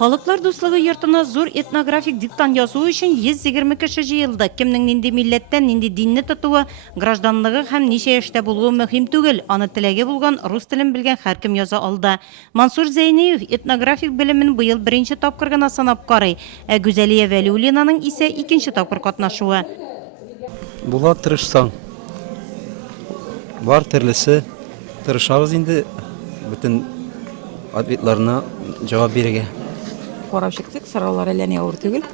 Халыклар дуслыгы йортына зур этнографик диктант язу өчен 120 кеше җыелды. Кемнең нинди милләттән, нинди динне тотуы, гражданлыгы һәм ничә яшьтә булуы мөһим түгел. Аны теләге булган, рус телен белгән һәркем яза алды. Мансур Зәйниев этнографик белемен быел беренче тапкыр гына санап карый, ә Гүзәлия Вәлиуллинаның исә икенче тапкыр катнашуы. Була тырышсаң, бар төрлесе, тырышабыз инде бүтән ответларына җавап бирергә. Карап чыктык, сораулар әллә ни авыр түгел.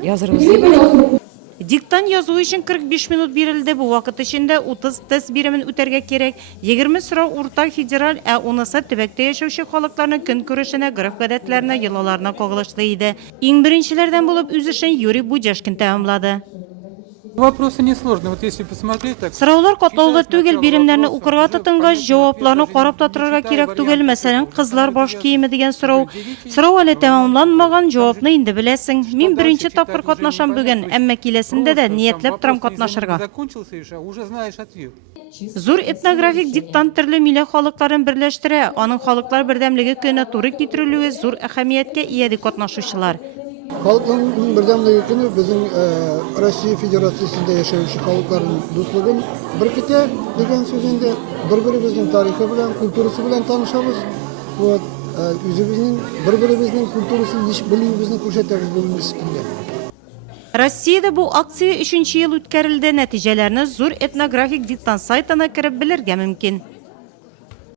Язырбыз дип. Диктант язу өчен 45 минут бирелде. Бу вакыт эчендә 30 тест биремен үтәргә кирәк. 20 сорау уртак федераль, ә 10-сы төбәктә яшәүче халыкларның көнкүрешенә, гореф-гадәтләренә, йолаларына кагылышлы иде. Иң беренчеләрдән булып үз эшен Юрий Будяшкин тәмамлады. Вопросы несложные. Вот если посмотреть, так... Сораулар катлаулы түгел, биремнәрне укырга тотынгач, җавапларны карап та торырга кирәк түгел. Мәсәлән, кызлар баш киеме дигән сорау. Сорау әле тәмамланмаган, җавапны инде беләсең. Мин беренче тапкыр катнашам бүген, әмма киләсендә дә ниyatlәп торам катнашырга. Закончился еще, уже знаешь ответ. Зур этнографик диктант төрле милләт халыкларын берләштерә. Аның халыклар бердәмлеге көненә туры китерелүе зур әһәмияткә ия ди катнашучылар. Халыкларның бердәмлеге көне безнең Россия Федерациясендә яшәүче халыкларның дуслыгын беркетә дигән сүз инде. Бер-беребезнең тарихы белән, культурасы белән танышабыз. Вот үзебезнең бер-беребезнең культурасын ничек белүебезне күрсәтәбез бу мискиндә. Россиядә бу акция 3нче ел үткәрелде. Нәтиҗәләрне зур этнографик диктант сайтына кереп белергә мөмкин.